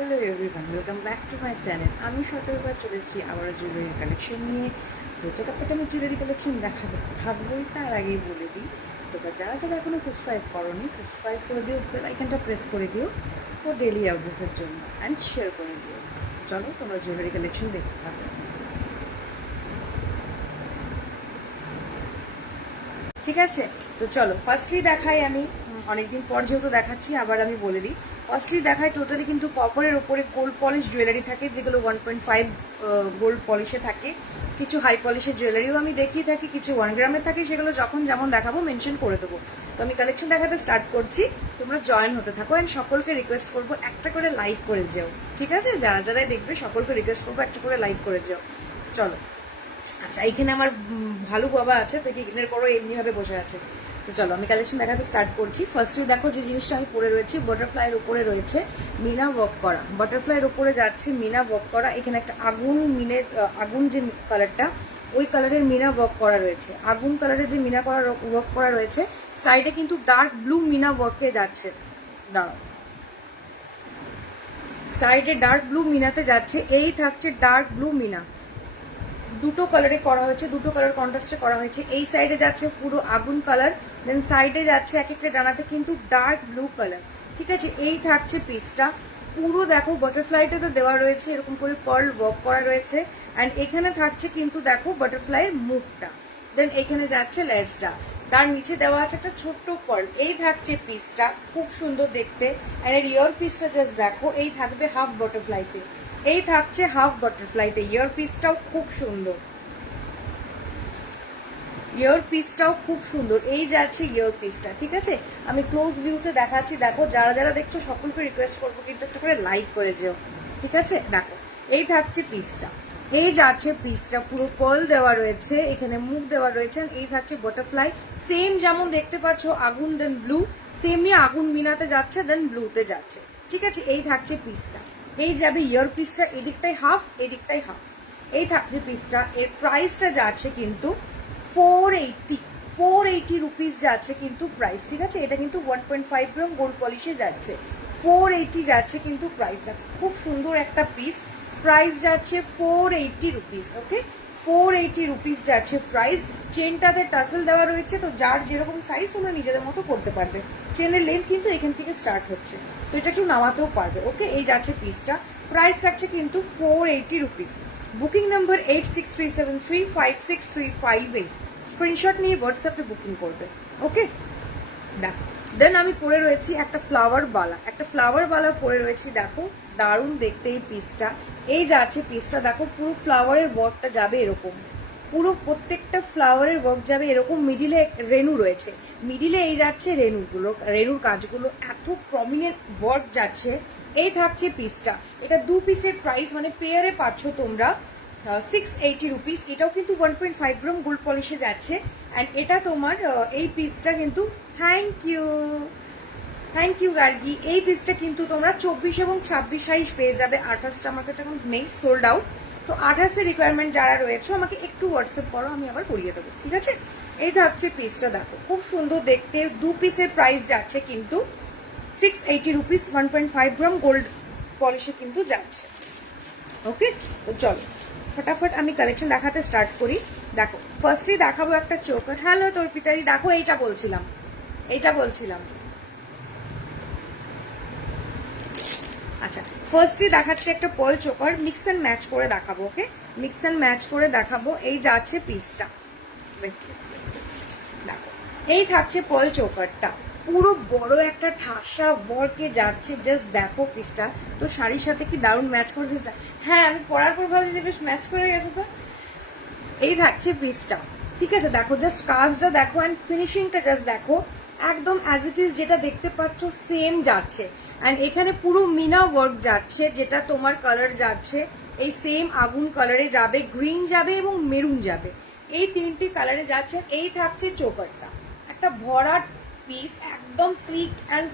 Hello everyone, welcome back to my channel. আমি সতেরোবার চলে এসেছি আবারও জুয়েলারি কালেকশন নিয়ে। তো চটাপট আমি জুয়েলারি কালেকশন দেখাতে থাকবোই, তার আগেই বলে দিই তোমরা যারা যারা এখনও সাবস্ক্রাইব করোনি সাবস্ক্রাইব করে দিও, বেল আইকনটা প্রেস করে দিও ফর ডেলি আপডেটসের জন্য, অ্যান্ড শেয়ার করে দিও। চলো তোমরা জুয়েলারি কালেকশন দেখতে থাকো। ঠিক আছে, তো চলো ফার্স্টলি দেখাই আমি। অনেকদিন পর যেহেতু দেখাচ্ছি আবার আমি বলে দিই। ফার্স্টলি দেখাই টোটালি কিন্তু কপারের ওপরে গোল্ড পলিশ জুয়েলারি থাকে, যেগুলো 1.5 গোল্ড পলিশে থাকে। কিছু হাই পলিশের জুয়েলারিও আমি দেখিয়ে থাকি, কিছু 1 গ্রামের থাকে, সেগুলো যখন যেমন দেখাবো মেনশন করে দেবো। তো আমি কালেকশন দেখাতে স্টার্ট করছি, তোমরা জয়েন হতে থাকো। অ্যান্ড সকলকে রিকোয়েস্ট করবো একটা করে লাইক করে যেও, ঠিক আছে? যারা যারাই দেখবে সকলকে রিকোয়েস্ট করবো একটা করে লাইক করে যেও। চলো, আচ্ছা এইখানে আমার ভালু বাবা আছে, তো এখানের পরও এমনিভাবে বসে আছে। তো চলো আমি কালেকশন দেখাতে স্টার্ট করছি। ফার্স্টে দেখো যে জিনিসটা আমি পরে রয়েছি, বাটারফ্লাইয়ের উপরে রয়েছে মিনা ওয়ার্ক করা। বাটারফ্লাইয়ের উপরে যাচ্ছে মিনা ওয়ার্ক করা। এখানে একটা আগুন যে কালারটা, ওই কালারের মিনা ওয়ার্ক করা রয়েছে। আগুন কালারের যে মিনা করা ওয়ার্ক করা রয়েছে, সাইডে কিন্তু ডার্ক ব্লু মিনা ওয়ার্কে যাচ্ছে। দাঁড়াও, সাইডে ডার্ক ব্লু মিনাতে যাচ্ছে। এই থাকছে ডার্ক ব্লু মিনা, দুটো কালারে করা হয়েছে, দুটো কালার কন্ট্রাস্টে করা হয়েছে। এই সাইডে যাচ্ছে পুরো আগুন কালার, দেন সাইডে যাচ্ছে এক একটা ডানাতে কিন্তু ডার্ক ব্লু কালার। ঠিক আছে, এই থাকছে পিসটা পুরো। দেখো বাটারফ্লাইটাতে দেওয়া রয়েছে এরকম করে পার্ল ওয়ার্ক করা রয়েছে। অ্যান্ড এখানে থাকছে কিন্তু দেখো বাটারফ্লাইয়ের মুখটা, দেন এখানে যাচ্ছে লেজটা, তার নিচে দেওয়া আছে একটা ছোট্ট পার্ল। এই থাকছে পিসটা, খুব সুন্দর দেখতে। অ্যান্ড এর ইয়ার পিসটা জাস্ট দেখো, এই থাকবে হাফ বাটারফ্লাইতে, এই থাকছে হাফ বাটারফ্লাইতে। ইয়ার পিসটাও খুব সুন্দর, ইয়ার পিসটাও খুব সুন্দর। এই যাচ্ছে ইয়ার পিসটা, ঠিক আছে? আমি ক্লোজ ভিউতে দেখাচ্ছি। দেখো যারা যারা দেখছো সকলকে রিকোয়েস্ট করবো কিন্তু একটা করে লাইক করে যেও, ঠিক আছে? দেখো এই থাকছে পিসটা, এই যাচ্ছে পিসটা, পুরো পার্ল দেওয়া রয়েছে, এখানে মুখ দেওয়া রয়েছে। এই থাকছে বাটারফ্লাই, সেম যেমন দেখতে পাচ্ছ আগুন দেন ব্লু, সেমনি আগুন মিনাতে যাচ্ছে দেন ব্লুতে যাচ্ছে, ঠিক আছে? এই থাকছে পিসটা, এই যাবে ইয়ার পিসটা, এদিকটাই হাফ এদিকটাই হাফ। এই থাকছে পিসটা। এর প্রাইসটা যাচ্ছে কিন্তু 480 রুপিস যাচ্ছে কিন্তু প্রাইস, ঠিক আছে? এটা কিন্তু 1.5 গ্রাম গোল্ড পলিশে যাচ্ছে, 480 যাচ্ছে কিন্তু প্রাইস। খুব সুন্দর একটা পিস, প্রাইস যাচ্ছে 480 রুপিস। ওকে, 480 রুপিস যাচ্ছে প্রাইস। চেনটাতে টাসেল দেওয়া রয়েছে, তো যার যেরকম সাইজ তোমরা নিজেদের মতো করতে পারবে। চেনের লেন্থ কিন্তু এখান থেকে স্টার্ট হচ্ছে, তো এটা একটু নামাতেও পারবে। ওকে, এই যাচ্ছে পিসটা, প্রাইস থাকছে কিন্তু 480 রুপিস। বুকিং নাম্বার 8637356358, স্ক্রিনশট নিয়ে হোয়াটসঅ্যাপে বুকিং করবে। ওকে, দেখো দেন আমি পরে রয়েছি একটা ফ্লাওয়ার বালা, একটা ফ্লাওয়ার বালা পরে রয়েছি। দেখো দারুণ দেখতে এই পিসটা, এই যাচ্ছে পিসটা। দেখো পুরো ফ্লাওয়ারের ওয়ার্কটা যাবে এরকম, পুরো প্রত্যেকটা ফ্লাওয়ারের ওয়ার্ক যাবে এরকম। মিডিলে রেনু রয়েছে, মিডিলে এই যাচ্ছে রেনুগুলো, রেনুর কাজগুলো এত প্রমিনেন্ট ওয়ার্ক যাচ্ছে। এই থাকছে পিসটা, এটা 2 পিসের প্রাইস, মানে পেয়ারে পাচ্ছ তোমরা 680 রুপিস। এটাও কিন্তু 1.5 গ্রাম গোল্ড পলিশে যাচ্ছে। অ্যান্ড এটা তোমার এই পিসটা কিন্তু থ্যাংক ইউ গার্গি। এই পিসটা কিন্তু তোমরা 24 এবং 26 সাইজ পেয়ে যাবে। 28টা আমার কাছে এখন নেই, সোল্ড আউট। তো 28 রিকোয়ারমেন্ট যারা রয়েছে আমাকে একটু হোয়াটসঅ্যাপ করো, আমি আবার করিয়ে দেবো, ঠিক আছে? এই থাকছে পিসটা, দেখো খুব সুন্দর দেখতে। 2 পিসের প্রাইস যাচ্ছে কিন্তু 680 রুপিস, 1.5 গ্রাম গোল্ড পলিশে কিন্তু যাচ্ছে। ওকে, তো চলো ফটাফট আমি কালেকশন দেখাতে স্টার্ট করি। দেখো ফার্স্টে দেখাবো একটা চোকার। হ্যালো তোর পিতারি, দেখো এইটা বলছিলাম, আচ্ছা ফার্স্টে দেখাচ্ছে একটা pearl choker, mix and match করে দেখাবো। ওকে, মিক্স অ্যান্ড ম্যাচ করে দেখাবো। এই যাচ্ছে পিসটা, দেখো এই থাকছে পার্ল চোকারটা, পুরো বড় একটা ঠাসা ওয়ার্কে যাচ্ছে। জাস্ট দেখো পিসটা, তো শাড়ির সাথে কি দারুণ ম্যাচ করেছে। হ্যাঁ, আমি পরার পর ভাবছি যে বেশ ম্যাচ করে গেছে। তো এই থাকছে পিসটা, ঠিক আছে? দেখো জাস্ট কাজটা দেখো, অ্যান্ড ফিনিশিংটা জাস্ট দেখো, একদম অ্যাজ ইট ইজ যেটা দেখতে পাচ্ছ সেম যাচ্ছে। অ্যান্ড এখানে পুরো মিনা ওয়ার্ক যাচ্ছে, যেটা তোমার কালার যাচ্ছে এই সেম আগুন কালারে যাবে, গ্রিন যাবে এবং মেরুন যাবে, এই 3টি কালারে যাচ্ছে। এই থাকছে চোকারটা, একটা ভরাট পিস, একদম স্লিক অ্যান্ড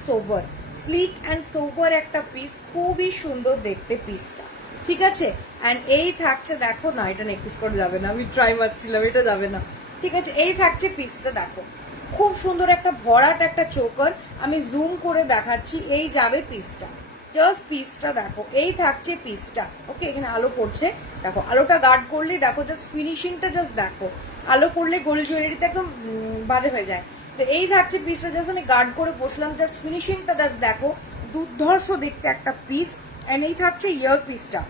সোবার একটা পিস, খুবই সুন্দর দেখতে পিসটা, ঠিক আছে? অ্যান্ড এই থাকছে, দেখো না এটা নেকপিস করা যাবে না, আমি ট্রাই মারছিলাম, এটা যাবে না, ঠিক আছে? এই থাকছে পিসটা, দেখো খুব সুন্দর একটা ভরাট একটা চোকার, আমি জুম করে দেখাচ্ছি। এই যাবে পিসটা, জাস্ট পিসটা দেখো, এই থাকছে পিসটা। ওকে, এখানে আলো পড়ছে, দেখো আলোটা গার্ড করলে দেখো জাস্ট ফিনিশিংটা জাস্ট দেখো, আলো পড়লে গোল্ড জুয়েলারিতে একদম বাজে হয়ে যায়। তো এই থাকছে পিসটা, জাস্ট আমি গার্ড করে বসলাম, জাস্ট ফিনিশিংটা জাস্ট দেখো, দুর্ধর্ষ দেখতে একটা পিস। এন্ড এই থাকছে ইয়ার পিসটা,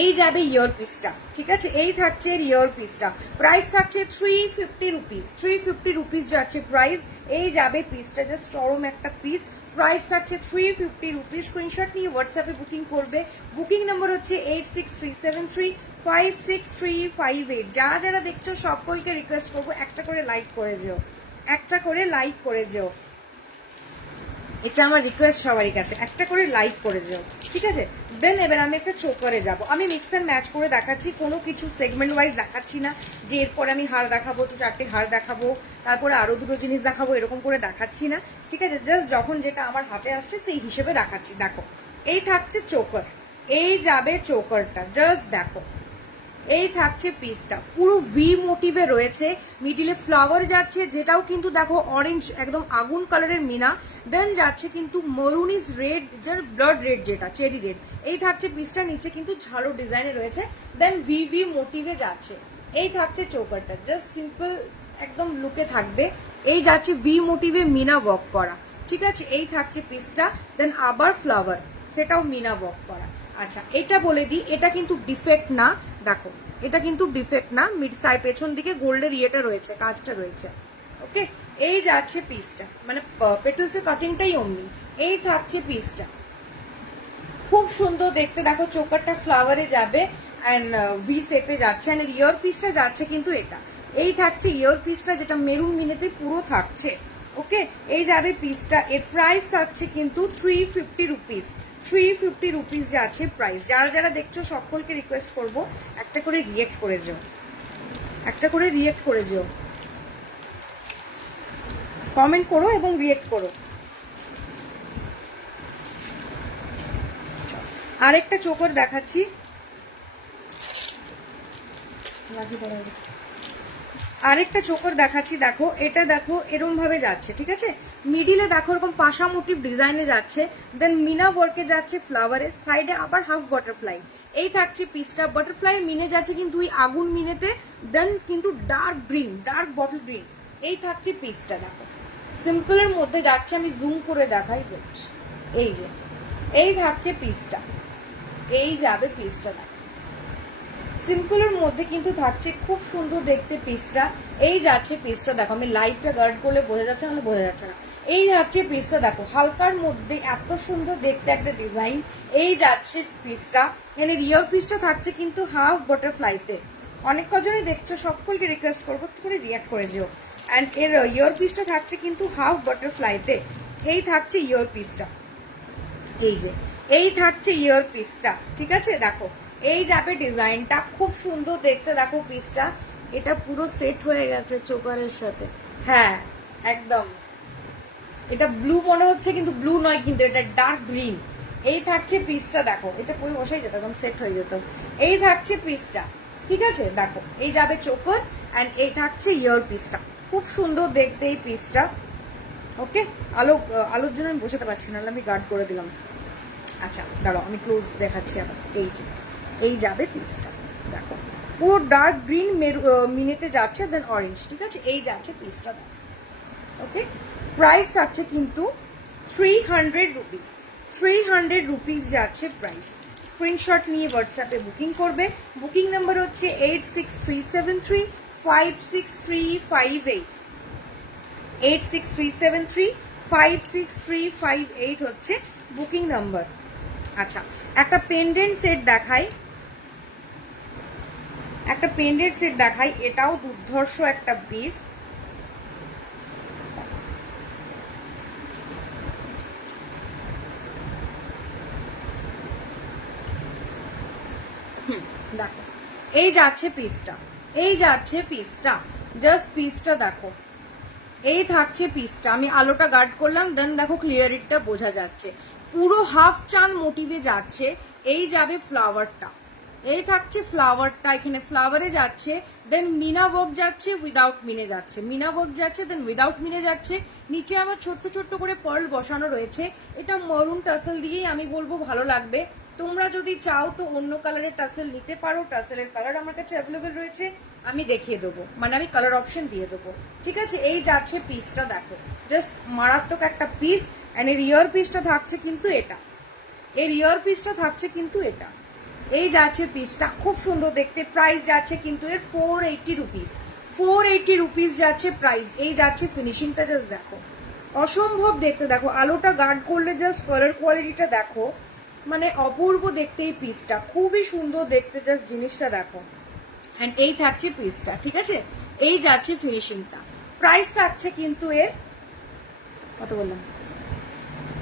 এই যাবে ইয়ার পিসটা, ঠিক আছে, এই থাকছে ইয়ার পিসটা। প্রাইস থাকছে 350 রুপিস, 350 রুপিস যাচ্ছে প্রাইস। এই যাবে পিসটা, জাস্ট চরম একটা পিস। প্রাইস থাকছে 350 রুপিস। স্ক্রিনশট নিয়ে হোয়াটসঅ্যাপে বুকিং করবে। বুকিং নাম্বার হচ্ছে 8637356358। যারা যারা দেখছো সকলকে রিকোয়েস্ট করবো একটা করে লাইক করে যেও, একটা করে লাইক করে যেও, এটা আমার রিকোয়েস্ট সবারই কাছে, একটা করে লাইক করে যেও, ঠিক আছে। দেন এবার আমি একটা চোকারে যাব। আমি মিক্স অ্যান্ড ম্যাচ করে দেখাচ্ছি, কোনো কিছু সেগমেন্ট ওয়াইজ দেখাচ্ছি না যে এরপরে আমি হার দেখাবো তো 4টে হার দেখাবো, তারপরে আরো 2টো জিনিস দেখাবো, এরকম করে দেখাচ্ছি না, ঠিক আছে। জাস্ট যখন যেটা আমার হাতে আসছে সেই হিসেবে দেখাচ্ছি। দেখো এই থাকছে চোকার, এই যাবে চোকারটা, জাস্ট দেখো এই থাকছে পিসটা, পুরো ভি মোটিভে রয়েছে, মিডিলে ফ্লাওয়ার যাচ্ছে, যেটাও কিন্তু দেখো অরেঞ্জ একদম আগুন কালারের মিনা। দেন যাচ্ছে কিন্তু মরুনিস রেড, যার ব্লাড রেড যেটা চেরি রেড, এই থাকছে পিসটা, নিচে কিন্তু ঝালো ডিজাইনে রয়েছে। দেন ভি ভি মোটিভে যাচ্ছে, এই থাকছে চোকারটা, জাস্ট সিম্পল একদম লুকে থাকবে। এই যাচ্ছে ভি মোটিভে মিনা ওয়ার্ক করা, ঠিক আছে, এই থাকছে পিসটা। দেন আবার ফ্লাওয়ার, সেটাও মিনা ওয়ার্ক করা। আচ্ছা এটা বলে দিই, এটা কিন্তু ডিফেক্ট না, দেখো এটা কিন্তু ডিফেক্ট না, মিড সাইড পেছন দিকে গোল্ডের ইয়েটা রয়েছে, কাজটা রয়েছে। ওকে, এই যাচ্ছে পিসটা, মানে পেটেলসের কাটিংটাই অমনি। এই থাকছে পিসটা, খুব সুন্দর দেখতে, দেখো চোকারটা ফ্লাওয়ারে যাবে অ্যান্ড ভি শেপে যাচ্ছে। অ্যান্ড ইয়ার পিসটা যাচ্ছে কিন্তু এটা, এই থাকছে ইয়ার পিসটা, যেটা মেরুন মিনেতে পুরো থাকছে। ওকে, এই যাবে পিসটা, এর প্রাইস থাকছে কিন্তু 350 রুপিস, 350 রুপিস যাচ্ছে প্রাইস। যারা যারা দেখছো সকলকে রিকোয়েস্ট করবো একটা করে রিয়েক্ট করে যেও, একটা করে রিয়েক্ট করে যেও, কমেন্ট করো এবং রিয়েক্ট করো। আরেকটা চোকার দেখাচ্ছি, আরেকটা চোকার দেখাচ্ছি, দেখো এটা দেখো এরম ভাবে যাচ্ছে, ঠিক আছে, মিডিলে দেখো এরকম পাশা মোটিভ ডিজাইনে যাচ্ছে, দেন মিনা ওয়ার্কে যাচ্ছে ফ্লাওয়ারে, সাইডে আবার হাফ বাটারফ্লাই। এই থাকছে পিসটা, বাটারফ্লাই মিনে যাচ্ছে কিন্তু ওই আগুন মিনেতে, দেন কিন্তু dark green, dark bottle green. এই থাকছে পিসটা, দেখো সিম্পলের মধ্যে যাচ্ছে, আমি জুম করে দেখাই, এই যে এই থাকছে পিসটা, এই যাবে পিসটা, দেখো সিম্পলের মধ্যে কিন্তু থাকছে, খুব সুন্দর দেখতে পিসটা। এই যাচ্ছে পিসটা, দেখো আমি লাইটটা গার্ড করলে বোঝা যাচ্ছে না, বোঝা যাচ্ছে না, এই যাচ্ছে পিসটা, দেখো হালকার মধ্যে এত সুন্দর দেখতে একটা ডিজাইন। এই যাচ্ছে পিসটা, এখানে রিয়ার পিসটা থাকছে কিন্তু হাফ বাটারফ্লাইতে। অনেক কজনই দেখছো, সকলকে রিকোয়েস্ট করবো একটু করে রিয়াক্ট করে যেও। অ্যান্ড এর ইয়ার পিসটা থাকছে কিন্তু হাফ বাটারফ্লাইতে। এই থাকছে ইয়ার পিসটা, এই যে এই থাকছে ইয়ার পিসটা, ঠিক আছে। দেখো এই যাবে ডিজাইনটা, খুব সুন্দর দেখতে, দেখো পিসটা, এটা পুরো সেট হয়ে গেছে চোকারের সাথে। হ্যাঁ একদম, এটা ব্লু মনে হচ্ছে কিন্তু ব্লু নয়, কিন্তু এটা ডার্ক গ্রিন। এই থাকছে পিসটা, দেখো এটা পুরো বসাই যেত, একদম সেট হয়ে যেত। এই থাকছে পিসটা, ঠিক আছে, দেখো এই যাবে চোকার অ্যান্ড এই থাকছে ইয়ার পিসটা, খুব সুন্দর দেখতে এই পিসটা। ওকে, আলোর জন্য আমি বসাতে পারছি না, আমি গার্ড করে দিলাম। আচ্ছা দাঁড়াও আমি ক্লোজ দেখাচ্ছি আবার, এই যে এই যাবে পিসটা, দেখো পুরো ডার্ক গ্রিন মিনেতে যাচ্ছে, দেন অরেঞ্জ, ঠিক আছে, এই যাচ্ছে পিসটা। ওকে, প্রাইস থাকছে কিন্তু 300 রুপিস, 300 রুপিস যাচ্ছে প্রাইস। স্ক্রিনশট নিয়ে হোয়াটসঅ্যাপে বুকিং করবে। বুকিং নাম্বার হচ্ছে 8637356358, 8637356358 হচ্ছে বুকিং নাম্বার। আচ্ছা একটা পেন্ডেন্ট সেট দেখাই, একটা পেন্ডেন্ট সেট দেখাই, এটাও দুর্ধর্ষ একটা পিস। দেখো এই যাচ্ছে পিসটা, এই যাচ্ছে পিসটা, জাস্ট পিসটা দেখো, এই থাকছে পিসটা। আমি আলোটা গার্ড করলাম, দেন দেখো ক্লিয়ারিটিটা বোঝা যাচ্ছে, পুরো হাফ চান মোটিভে যাচ্ছে। এই যাবে ফ্লাওয়ারটা, এই থাকছে ফ্লাওয়ারটা, এখানে ফ্লাওয়ারে যাচ্ছে, দেন মিনা ওয়ার্ক যাচ্ছে, উইদাউট মিনে যাচ্ছে, মিনা ওয়ার্ক যাচ্ছে, দেন উইদাউট মিনে যাচ্ছে। নিচে আমার ছোট্ট ছোট্ট করে পার্ল বসানো রয়েছে। এটা মরুন টাসেল দিয়েই আমি বলবো ভালো লাগবে। তোমরা যদি চাও তো অন্য কালারের টাসেল নিতে পারো, টাসেলের কালার আমার কাছে অ্যাভেলেবেল রয়েছে, আমি দেখিয়ে দেবো, মানে আমি কালার অপশন দিয়ে দেবো। ঠিক আছে, এই যাচ্ছে পিসটা, দেখো জাস্ট মারাত্মক একটা পিস। অ্যান্ড এর ইয়ার পিসটা থাকছে কিন্তু এটা, এর ইয়ার পিসটা থাকছে কিন্তু এটা। এই যাচ্ছে পিসটা, খুব সুন্দর দেখতে। প্রাইস যাচ্ছে কিন্তু এর 480 রুপিস, 480 রুপিস যাচ্ছে প্রাইস। এই যাচ্ছে ফিনিশিংটা, জাস্ট দেখো অসম্ভব দেখতে। দেখো আলোটা গার্ড করলে জাস্ট কালার কোয়ালিটিটা দেখো, মানে অপূর্ব দেখতে এই পিসটা, খুবই সুন্দর দেখতে, জাস্ট জিনিসটা দেখো। অ্যান্ড এই থাকছে পিসটা, ঠিক আছে, এই যাচ্ছে ফিনিশিংটা। প্রাইস থাকছে কিন্তু এর কত বললাম,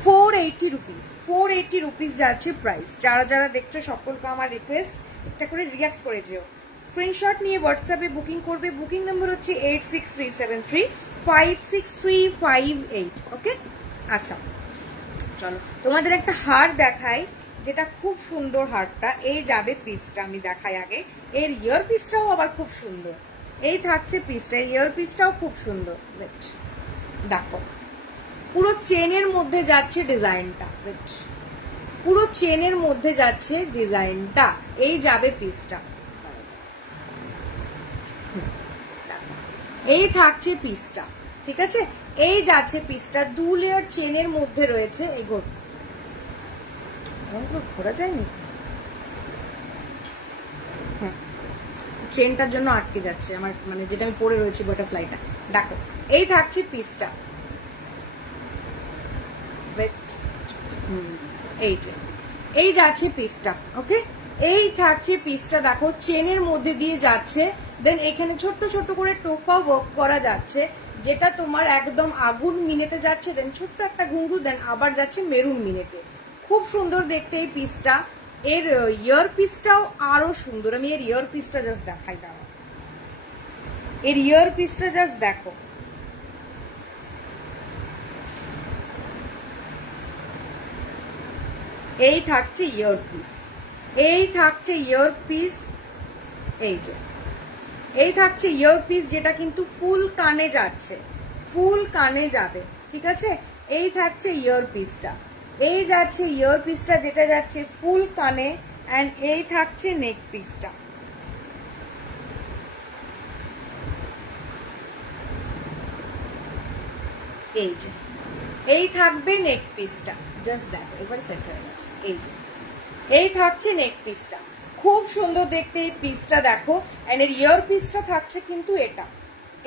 480 রুপিস, 480 রুপিস যাচ্ছে প্রাইস। যারা যারা দেখছো সকলকে আমার রিকোয়েস্ট, একটা করে রিয়াক্ট করে যেও, স্ক্রিনশট নিয়ে হোয়াটসঅ্যাপে বুকিং করবে। বুকিং নাম্বার হচ্ছে 8637356358। ওকে, আচ্ছা চলো তোমাদের একটা হার দেখাই, যেটা খুব সুন্দর হারটা। এই যাবে পিসটা, আমি দেখাই আগে। এর ইয়ার পিসটাও আবার খুব সুন্দর। এই থাকছে পিসটা, এর ইয়ার পিসটাও খুব সুন্দর। দেখো পুরো চেনের মধ্যে যাচ্ছে ডিজাইনটা, পুরো চেনের মধ্যে যাচ্ছে ডিজাইনটা। এই যাবে পিসটা, এই থাকছে পিসটা, ঠিক আছে, এই যাচ্ছে পিসটা। 2 লেয়ার চেনের মধ্যে রয়েছে। এই ঘোরা যায়নি, চেনটার জন্য আটকে যাচ্ছে আমার, মানে যেটা আমি পরে রয়েছি বাটারফ্লাইটা। দেখো এই থাকছে পিসটা, এই যে এই যাচ্ছে পিসটা। ওকে, এই থাকছে পিসটা, দেখো চেনের মধ্যে দিয়ে যাচ্ছে। দেন এখানে ছোট্ট ছোট্ট করে টোপা ওয়ার্ক করা যাচ্ছে, যেটা তোমার একদম আগুন মিনেতে যাচ্ছে। দেন ছোট্ট একটা ঘুঙ্গু, দেন আবার যাচ্ছে মেরুন মিনেতে। খুব সুন্দর দেখতে এই পিসটা। এর ইয়ার পিসটাও আরো সুন্দর। আমি এর ইয়ার পিসটা জাস্ট দেখাই, দাঁড়াও, এর ইয়ার পিসটা জাস্ট দেখো। এই থাকছে ইয়ার পিস, এই থাকছে ইয়ার পিস, এই যে এই থাকছে ইয়ার পিস, যেটা কিন্তু ফুল কানে যাচ্ছে, ফুল কানে যাবে, ঠিক আছে। এই থাকছে ইয়ার পিসটা, এই যাচ্ছে ইয়ার পিসটা, যেটা যাচ্ছে ফুল কানে। অ্যান্ড এই থাকছে নেক পিসটা, এই যে এই থাকবে নেক পিসটা, জাস্ট দেখো এবার সেট হয়ে গেছে। এই যে এই থাকছে নেক পিসটা, খুব সুন্দর দেখতে এই পিসটা দেখো। এন্ড এর ইয়ার পিসটা থাকছে কিন্তু এটা,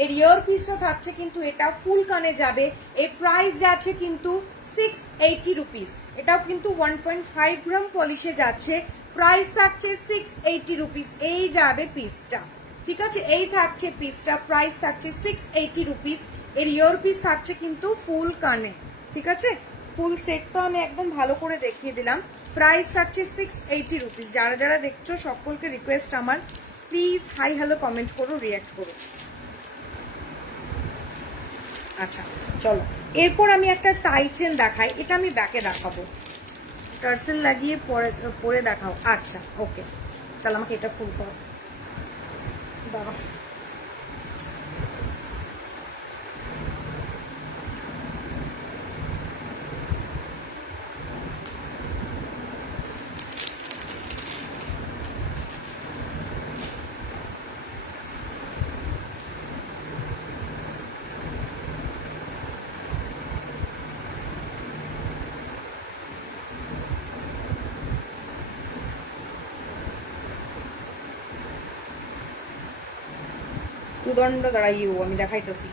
এর ইয়ার পিসটা থাকছে কিন্তু এটা, ফুল কানে যাবে। এই প্রাইস যাচ্ছে কিন্তু 680 রুপিস। এটাও কিন্তু 1.5 গ্রাম পলিশে যাচ্ছে। প্রাইস থাকছে 680 রুপিস। এই যাবে পিসটা, ঠিক আছে, এই থাকছে পিসটা, প্রাইস থাকছে 680 রুপিস। এর ইয়ার পিস থাকছে কিন্তু ফুল কানে, ঠিক আছে। ফুল সেটটা আমি একদম ভালো করে দেখিয়ে দিলাম। প্রাইস থাকছে 680 রুপিস। যারা যারা দেখছো সকলকে রিকোয়েস্ট আমার, প্লিজ হাই হ্যালো কমেন্ট করো, রিয়াক্ট করো। আচ্ছা চলো, এরপর আমি একটা টাই চেন দেখাই। এটা আমি ব্যাকে দেখাবো, টার্সেল লাগিয়ে পরে দেখাও। আচ্ছা ওকে, তাহলে আমাকে এটা খুলতে হবে, বাবা। উদণ্ড দাঁড়াইও, আমি দেখাইতেছি।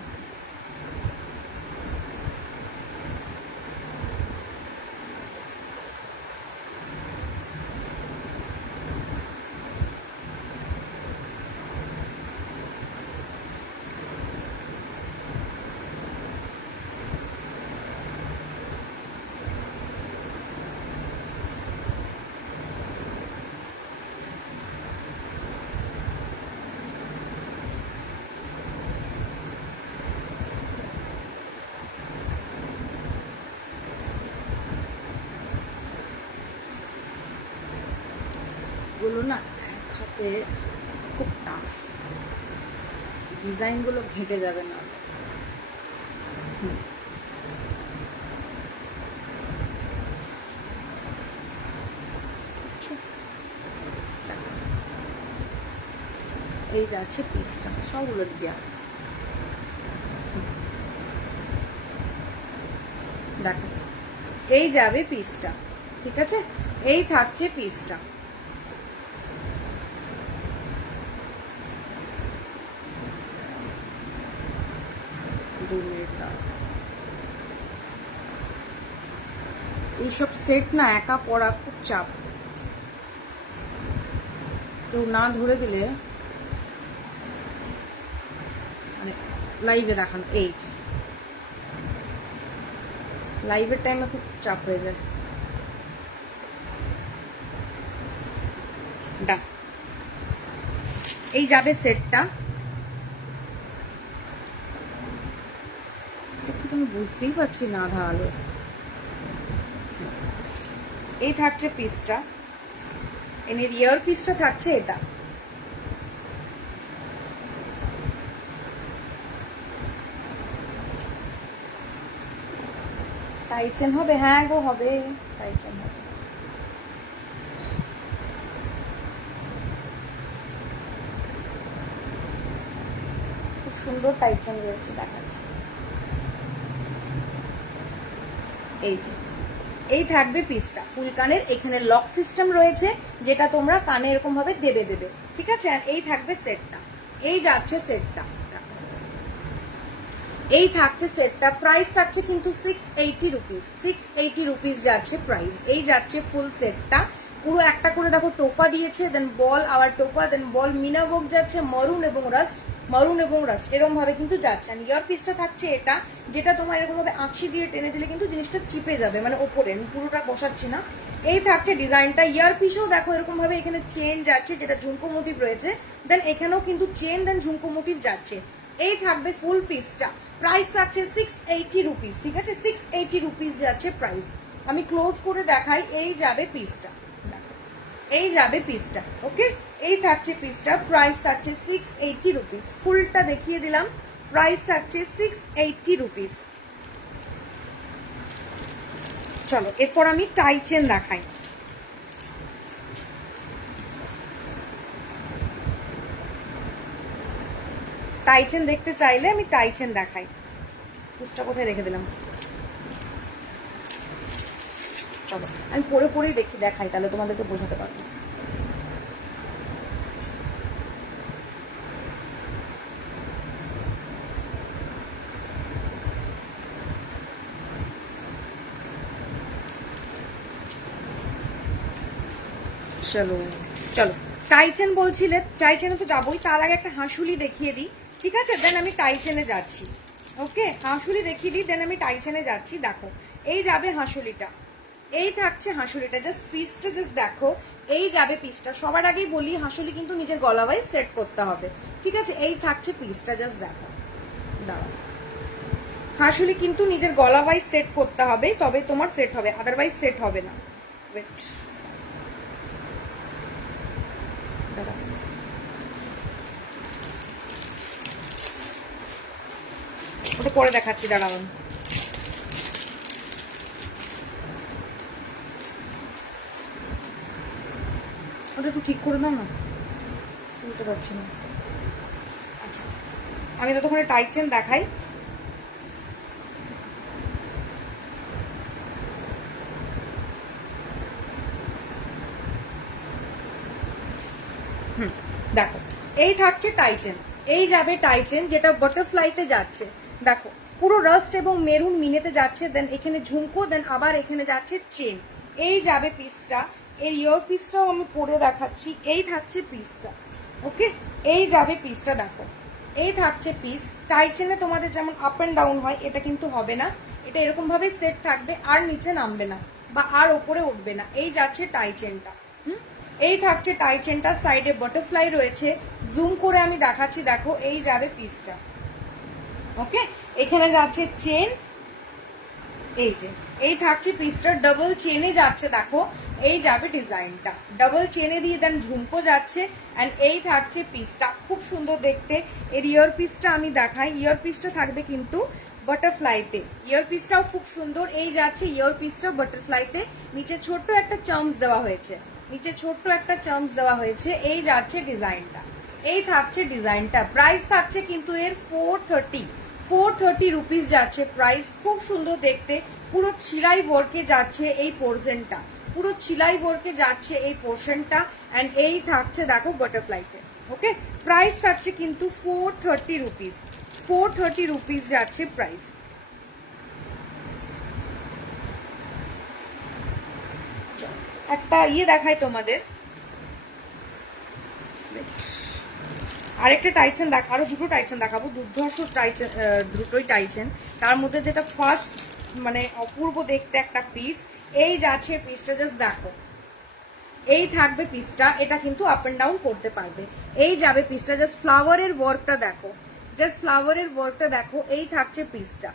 গুলো না এক হাতে খুব টাফ। ডিজাইনগুলো ঘেটে যাবে না। এই যাচ্ছে পিসটা, সব উলট দেওয়া। দেখো এই যাবে পিসটা, ঠিক আছে? এই থাকছে পিসটা। এইসব সেট না একা পড়া খুব চাপ, কেউ না ধরে দিলে মানে লাইভে দেখানো, এই লাইভের টাইমে খুব চাপ হয়ে যায়। এই যাবে সেটটা, আমি বুঝতেই পারছি না আধা আলো। এই থাকছে পিসটা, এর ইয়ার পিসটা থাকছে এটা। টাইচেন হবে, হ্যাঁ গো হবে, টাইচেন হবে। খুব সুন্দর টাইচেন রয়েছে, দেখাচ্ছি। এই যে এই থাকবে পিসটা ফুল কানের, এখানে লক সিস্টেম রয়েছে যেটা তোমরা কানে এরকম ভাবে দেবে দেবে, ঠিক আছে? আর এই থাকবে সেটটা, এই যাচ্ছে সেটটা, এই থাকছে সেটটা। প্রাইস থাকছে কিন্তু 680 রুপিস, 680 রুপিস যাচ্ছে প্রাইস। এই যাচ্ছে ফুল সেটটা, পুরো একটা করে দেখো টোপা দিয়েছে, দেন বল আবার টোপা, দেন বল মিনা ওয়ার্ক যাচ্ছে, মারুন এবং রাস্ট, মারুন এবং রাস্ট এরকম ভাবে কিন্তু যাচ্ছে। আর ইয়ার পিসটা থাকছে এটা, যেটা তোমার এরকম ভাবে আঁকশি দিয়ে টেনে দিলে কিন্তু জিনিসটা চিপে যাবে, মানে ওপরে, আমি পুরোটা বসাচ্ছি না। এই থাকছে ডিজাইনটা। ইয়ার পিসেও দেখো এরকম ভাবে এখানে চেন যাচ্ছে, যেটা ঝুমকো মোটিভ রয়েছে, দেন এখানেও কিন্তু চেন দেন ঝুমকো মোটিভ যাচ্ছে। এই থাকবে ফুল পিসটা, প্রাইস থাকছে 680 রুপিস, ঠিক আছে? 680 রুপিস যাচ্ছে প্রাইস। আমি ক্লোজ করে দেখাই, এই যাবে পিসটা, এই যাবে পিসটা, ওকে? এই থাকছে পিসটা, প্রাইস থাকছে 680 রুপিস। ফুলটা দেখিয়ে দিলাম, প্রাইস থাকছে 680 রুপিস। চলো এরপর আমি টাইচেন দেখাই। টাইচেন দেখতে চাইলে আমি টাইচেন দেখাই। পুস্টটা কোথায় রেখে দিলাম, চলো আমি পরে পরেই দেখাই, তাহলে তোমাদেরকে বোঝাতে পারবো। চলো চলো টাইচেন বলছিলে, টাইচেনে তো যাবোই, তার আগে একটা হাঁসুলি দেখিয়ে দিই, ঠিক আছে? দেন আমি টাইচেনে যাচ্ছি, ওকে? হাঁসুলি দেখিয়ে দিই, দেন আমি টাইচেনে যাচ্ছি। দেখো এই যাবে হাঁসুলিটা, এই থাকছে হাঁসুলিটা, জাস্ট পিসটা জাস্ট দেখো। এই যাবে পিসটা। সবার আগেই বলি হাঁসুলি কিন্তু নিজের গলা ওয়াইজ সেট করতে হবে, ঠিক আছে? এই থাকছে পিসটা, জাস্ট দেখো, দাঁড়াও। হাঁসুলি কিন্তু নিজের গলা ওয়াইজ সেট করতে হবে, তবে তোমার সেট হবে, আদারওয়াইজ সেট হবে না। ওয়েট, ওটা পরে দেখাচ্ছি, দাঁড়াও। ওটা একটু ঠিক করে দাও না, বুঝতে পারছি না। আচ্ছা আমি ততক্ষণে টাইচেন দেখাই। দেখো এই থাকছে টাইচেন, এই যাবে টাইচেন, যেটা বাটারফ্লাইতে যাচ্ছে। দেখো পুরো রাস্ট এবং মেরুন মিনেতে যাচ্ছে, দেন এখানে ঝুমকো, দেন আবার এখানে যাচ্ছে চেন। এই যাবে পিসটা, এই ইয়ার পিসটাও আমি পরে দেখাচ্ছি। এই থাকছে পিসটা, ওকে? এই যাবে পিসটা, দেখো এই থাকছে পিস। টাইচেনে তোমাদের যেমন আপ অ্যান্ড ডাউন হয়, এটা কিন্তু হবে না, এটা এরকম ভাবে সেট থাকবে, আর নিচে নামবে না বা আর ওপরে উঠবে না। এই যাচ্ছে টাইচেনটা, এই থাকছে টাইচেনটা, সাইডে বাটারফ্লাই রয়েছে, জুম করে আমি দেখাচ্ছি। দেখো এই যাবে পিসটা, ওকে? এখানে যাচ্ছে চেন, এই যে এই থাকছে পিসটা, ডাবল চেনে যাচ্ছে। দেখো এই যাবে ডিজাইনটা, ডাবল চেনে দিয়ে দেন ঝুমকো যাচ্ছে। অ্যান্ড এই থাকছে পিসটা, খুব সুন্দর দেখতে। এর ইয়ার পিসটা আমি দেখাই, ইয়ার পিসটা থাকবে কিন্তু বাটারফ্লাইতে, ইয়ার পিসটাও খুব সুন্দর। এই যাচ্ছে ইয়ার পিসটা বাটারফ্লাইতে, নিচে ছোট্ট একটা চার্মস দেওয়া হয়েছে, নিচে ছোট্ট একটা চার্মস দেওয়া হয়েছে। এই যাচ্ছে ডিজাইনটা, এই থাকছে ডিজাইনটা। প্রাইস থাকছে কিন্তু এর 430 রুপিস যাচ্ছে প্রাইস। খুব সুন্দর দেখতে, পুরো ছিলাই ওয়ার্কে যাচ্ছে এই পোর্শনটা, পুরো ছিলাই ওয়ার্কে যাচ্ছে এই পোর্শনটা। অ্যান্ড এই থাকছে দেখো বাটারফ্লাইতে। ওকে, প্রাইস থাকছে কিন্তু 430 রুপিস, 430 রুপিস যাচ্ছে প্রাইস। একটা ইয়ে দেখাই তোমাদের, আরেকটা টাইচেন দেখ, আরো দুটো টাইচেন দেখাবো, দুর্ধর্ষ টাইচেন, দুটোই টাইচেন। তার মধ্যে যেটা ফার্স্ট মানে অপূর্ব দেখতে একটা পিস, এই যাচ্ছে পিসটা, জাস্ট দেখো। এই থাকবে পিসটা, এটা কিন্তু আপ এন্ড ডাউন করতে পারবে। এই যাবে পিসটা, জাস্ট ফ্লাওয়ারের ওয়ার্কটা দেখো, জাস্ট ফ্লাওয়ারের ওয়ার্কটা দেখো। এই থাকছে পিসটা,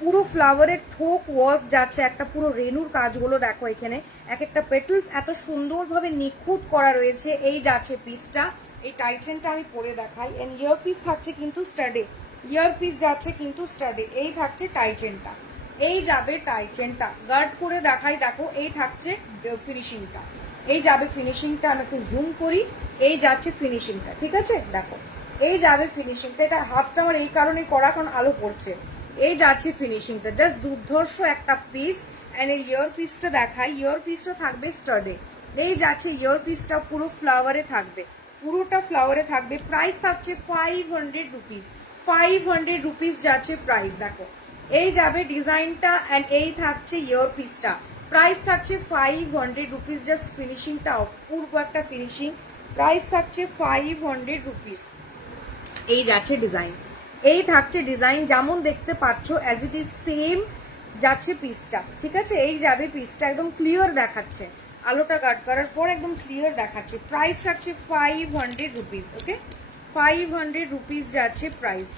পুরো ফ্লাওয়ারের থোক ওয়ার্ক যাচ্ছে, একটা পুরো রেনুর কাজগুলো দেখো এখানে, এক একটা পেটেলস এত সুন্দরভাবে নিখুঁত করা রয়েছে। এই যাচ্ছে পিসটা, এই টাইচেনটা আমি পরে দেখাই। এন্ড ইয়ার পিস থাকছে কিন্তু স্টাডে, ইয়ার পিস যাচ্ছে কিন্তু স্টাডে। এই থাকছে টাইচেনটা, এই যাবে টাইচেনটা, গার্ড করে দেখাই দেখো। এই থাকছে ফিনিশিংটা, এই যাবে ফিনিশিংটা, আমি একটু জুম করি। এই যাচ্ছে ফিনিশিংটা, ঠিক আছে দেখো, এই যাবে ফিনিশিংটা। এটা হাফটা আমার এই কারণে করা, কারণ আলো পড়ছে। এই যাচ্ছে ফিনিশিংটা, জাস্ট দুর্ধর্ষ একটা পিস। এন্ড এর ইয়ার পিসটা দেখাই, ইয়ার পিসটা থাকবে স্টাডে। এই যাচ্ছে ইয়ার পিসটা, পুরো ফ্লাওয়ারে থাকবে, পুরোটা ফ্লাওয়ারে থাকবে। প্রাইস থাকছে 500 রুপিস, 500 রুপিস যাচ্ছে প্রাইস দেখো। এই যাবে ডিজাইনটা অ্যান্ড এই থাকছে ইয়ার পিসটা, প্রাইস থাকছে 500 রুপিস। জাস্ট ফিনিশিংটা অপূর্ব একটা ফিনিশিং, প্রাইস থাকছে 500 রুপিস। এই যাচ্ছে ডিজাইন, এই থাকছে ডিজাইন, যেমন দেখতে পাচ্ছ অ্যাজ ইট ইজ সেম যাচ্ছে পিসটা, ঠিক আছে। এই যাবে পিসটা, একদম ক্লিয়ার দেখাচ্ছে, আলোটা গার্ড করার পর একদম ক্লিয়ার দেখাচ্ছে। প্রাইস থাকছে 500 রুপিস। ওকে, 500 রুপিস যাচ্ছে প্রাইস।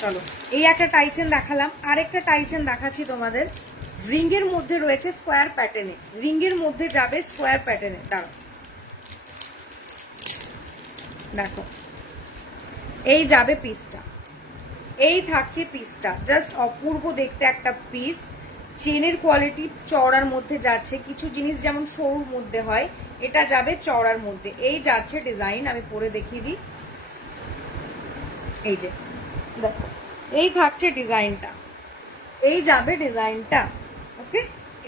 চলো, এই একটা টাইচেন দেখালাম, আরেকটা টাইচেন দেখাচ্ছি তোমাদের। রিং এর মধ্যে রয়েছে স্কোয়ার প্যাটার্নে, রিং এর মধ্যে যাবে স্কোয়ার প্যাটার্নে। দাঁড়ো দেখো, এই যাবে পিসটা, এই থাকছে পিসটা, জাস্ট অপূর্ব দেখতে একটা পিস। চেনের কোয়ালিটি চওড়ার মধ্যে যাচ্ছে, কিছু জিনিস যেমন সরুর মধ্যে হয়, এটা যাবে চওড়ার মধ্যে। এই যাচ্ছে ডিজাইন, আমি পরে দেখিয়ে দিই। এই যে দেখো, এই থাকছে ডিজাইনটা, এই যাবে ডিজাইনটা। ওকে,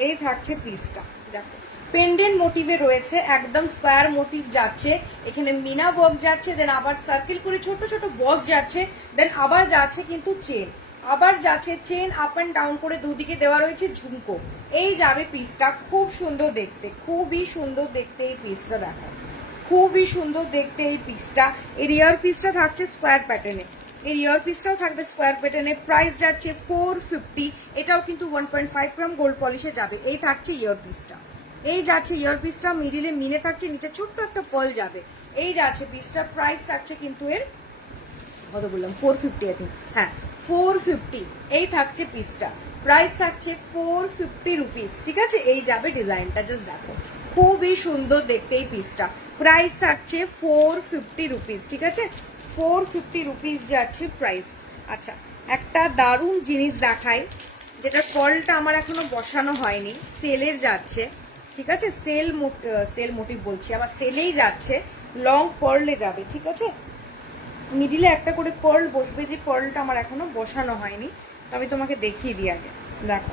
এই থাকছে পিসটা, দেখো পেন্ডেন্ট মোটিভে রয়েছে, একদম স্কোয়ার মোটিভ যাচ্ছে, এখানে মিনা ওয়ার্ক যাচ্ছে, দেন আবার সার্কেল করে ছোট ছোট বস যাচ্ছে, দেন আবার যাচ্ছে কিন্তু চেন, আবার যাচ্ছে চেন, আপ অ্যান্ড ডাউন করে দুদিকে দেওয়া রয়েছে ঝুমকো। এই যাবে পিসটা, খুব সুন্দর দেখতে, খুবই সুন্দর দেখতে এই পিসটা দেখো, খুবই সুন্দর দেখতে এই পিসটা। এর ইয়ার পিসটা থাকছে স্কোয়ার প্যাটার্নে, এর ইয়ার পিসটাও থাকবে স্কোয়ার প্যাটার্নে। প্রাইস যাচ্ছে 450, এটাও কিন্তু 1.5 গ্রাম গোল্ড পলিশে যাবে। এই থাকছে ইয়ার পিসটা, এই যাচ্ছে ইয়ার পিসটা, মিডিলে মিনে থাকছে, নিচে ছোট্ট একটা ফল যাবে। এই যাচ্ছে পিসটা, প্রাইস থাকছে কিন্তু এর কত বললাম 450 আই থিঙ্ক, হ্যাঁ 450। এই থাকছে পিসটা, প্রাইস থাকছে 450 রুপিস, ঠিক আছে। এই যাবে ডিজাইনটা, জাস্ট দেখো খুবই সুন্দর দেখতে এই পিসটা, প্রাইস থাকছে 450 রুপিস, ঠিক আছে। 450 রুপিস যাচ্ছে প্রাইস। আচ্ছা, একটা দারুণ জিনিস দেখাই, যেটা কলটা আমার এখনো বসানো হয়নি, সেলের যাচ্ছে, ঠিক আছে। সেল মোটিভ বলছি, আমার সেলেই যাচ্ছে, লং পার্লে যাবে, ঠিক আছে। মিডিলে একটা করে পার্ল বসবে, যে পার্লটা আমার এখনো বসানো হয়নি, তো আমি তোমাকে দেখিয়ে দিই আগে। দেখো,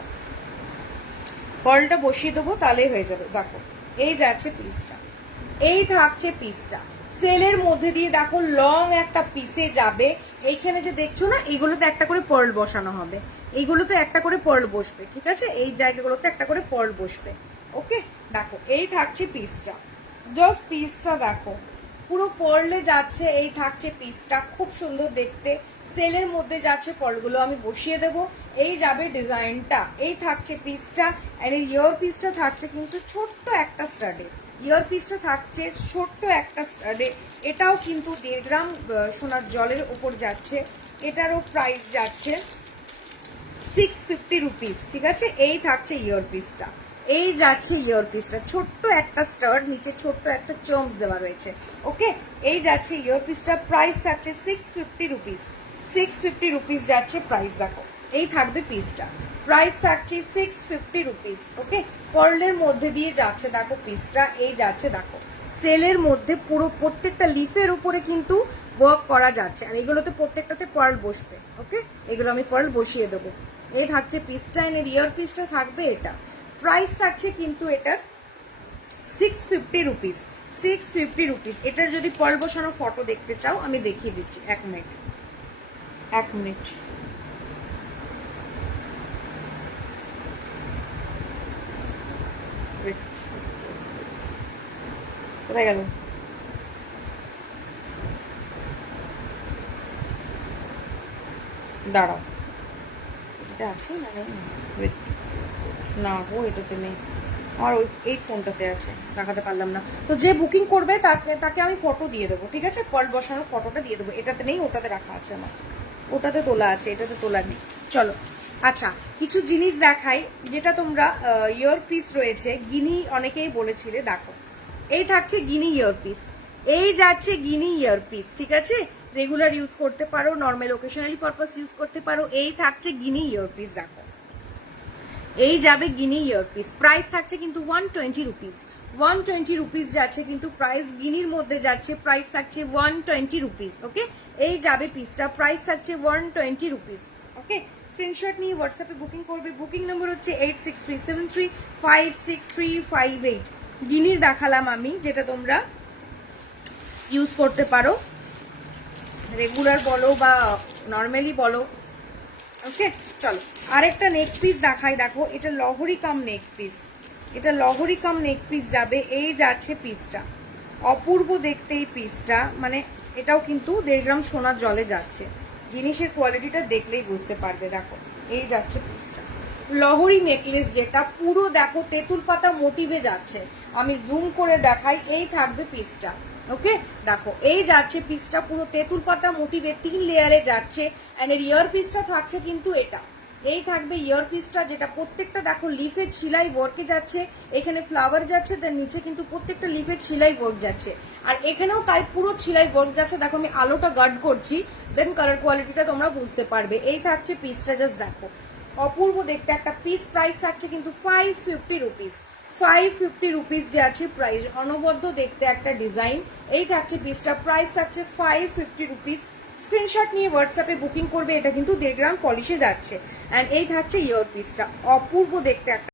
পার্লটা বসিয়ে দেবো, তাহলেই হয়ে যাবে। দেখো, এই যাচ্ছে পিসটা, এই থাকছে পিসটা, সেলের মধ্যে দিয়ে দেখো লং একটা পিসে যাবে। এইখানে যে দেখছো না, এইগুলোতে একটা করে পার্ল বসানো হবে, এইগুলোতে একটা করে পার্ল বসবে, ঠিক আছে। এই জায়গাগুলোতে একটা করে পার্ল বসবে। ওকে, দেখো এই থাকছে পিসটা, জাস্ট পিসটা দেখো পুরো পার্লে যাচ্ছে। এই থাকছে পিসটা, খুব সুন্দর দেখতে, সেলের মধ্যে যাচ্ছে পার্লগুলো, আমি বসিয়ে দেবো। এই যাবে ডিজাইনটা, এই থাকছে পিসটা। আর এই ইয়ার পিসটা থাকছে কিন্তু ছোট্ট একটা স্টাডে, ইয়ার পিসটা থাকছে ছোট্ট একটা স্টাডে, এটাও কিন্তু 1.5 গ্রাম সোনার জলের ওপর যাচ্ছে। এটারও প্রাইস যাচ্ছে 650 রুপিস, ঠিক আছে। এই থাকছে ইয়ার পিসটা, এই যাচ্ছে ইয়ার পিসটা, ছোট্ট একটা স্টাড, নিচে ছোট্ট একটা চার্মস দেওয়া রয়েছে। ওকে, এই যাচ্ছে ইয়ার পিসটা, প্রাইস থাকছে 650 রুপিস। 650 রুপিস যাচ্ছে প্রাইস। দেখো এই থাকবে পিসটা, প্রাইস থাকছে 650 রুপিস। ওকে, পার্লের মধ্যে দিয়ে যাচ্ছে দেখো পিসটা, এই যাচ্ছে দেখো সেলের মধ্যে পুরো প্রত্যেকটা লিফের উপরে কিন্তু ওয়ার্ক করা যাচ্ছে, আর এগুলোতে প্রত্যেকটাতে পার্ল বসবে। ওকে, এগুলো আমি পার্ল বসিয়ে দেবো। এই থাকছে পিসটা, এর ইয়ার পিসটা থাকবে এটা, প্রাইস থাকছে কিন্তু এটা 650 রুপিস। 650 রুপিস। এটার যদি পার্ল বসানো ফটো দেখতে চাও আমি দেখিয়ে দিচ্ছি, 1 মিনিট 1 মিনিট। কোথায় গেল? দাঁড়াও, এটা আছে মানে না গো, এটাতে নেই, আমার ওই এই ফোনটাতে আছে, দেখাতে পারলাম না। তো যে বুকিং করবে তাকে আমি ফটো দিয়ে দেবো, ঠিক আছে, পার্ল বসানোর ফটোটা দিয়ে দেবো। এটাতে নেই, ওটাতে রাখা আছে আমার, ওটাতে তোলা আছে, এটাতে তোলা নেই। চলো, আচ্ছা কিছু জিনিস দেখাই যেটা তোমরা ইয়ার পিস রয়েছে, গিনি অনেকেই বলেছিলে। দেখো এই থাকছে গিনি ইয়ার পিস, এই যাচ্ছে গিনি ইয়ার পিস, ঠিক আছে। রেগুলার ইউজ করতে পারো, নর্মাল ওকেশনালি পারপাস ইউজ করতে পারো। এই থাকছে গিনি ইয়ার পিস, দেখো এই যাবে গিনি ইয়ার পিস, প্রাইস থাকছে কিন্তু 120 রুপিস। 120 রুপিস যাচ্ছে কিন্তু প্রাইস, গিনির মধ্যে যাচ্ছে, প্রাইস থাকছে 120 রুপিস। ওকে, এই যাবে পিসটা, প্রাইস থাকছে 120 রুপিস। ওকে, স্ক্রিনশট নিয়ে হোয়াটসঅ্যাপে বুকিং করবে। বুকিং নম্বর হচ্ছে 8637356358। গিনির দেখালাম আমি, যেটা তোমরা ইউজ করতে পারো, রেগুলার বলো বা নর্মালি বলো। ওকে, চলো আরেকটা নেক পিস দেখাই। দেখো এটা লহরি কাম নেক পিস, এটা লহরি কাম নেক পিস যাবে, এই যাচ্ছে পিসটা, অপূর্ব দেখতে এই পিসটা, মানে এটাও কিন্তু 1.5 গ্রাম সোনার জলে যাচ্ছে। জিনিসের কোয়ালিটিটা দেখলেই বুঝতে পারবে। দেখো এই যাচ্ছে পিসটা, লহরি নেকলেস, যেটা পুরো দেখো তেঁতুল পাতা মোটিভে যাচ্ছে। আমি জুম করে দেখাই, এই থাকবে পিসটা। ওকে, দেখো এই যাচ্ছে পিসটা, পুরো তেঁতুল পাতা মোটিভে 3 লেয়ারে যাচ্ছে। এন্ড এর ইয়ার পিসটা থাকছে কিন্তু এটা, এই থাকবে ইয়ার পিসটা, যেটা প্রত্যেকটা দেখো লিফের ছিলাই ওয়ার্কে যাচ্ছে। এখানে ফ্লাওয়ার যাচ্ছে, তার নিচে কিন্তু প্রত্যেকটা লিফের ছিলাই ওয়ার্ক যাচ্ছে, আর এখানেও তাই পুরো ছিলাই ওয়ার্ক যাচ্ছে। দেখো আমি আলোটা গার্ড করছি, দেন কালার কোয়ালিটিটা তোমরা বুঝতে পারবে। এই থাকছে পিসটা, জাস্ট দেখো অপূর্ব দেখতে একটা পিস। প্রাইস থাকছে কিন্তু 550 রুপিস। 550 রুপিস যে আছে প্রাইস, অনবদ্য দেখতে একটা ডিজাইন। এই থাকছে পিসটা, প্রাইস থাকছে 550 রুপিস। স্ক্রিনশট নিয়ে হোয়াটসঅ্যাপে বুকিং করবে। এটা কিন্তু 1.5 গ্রাম পলিশে যাচ্ছে। অ্যান্ড এই থাকছে ইয়ার পিসটা, অপূর্ব দেখতে একটা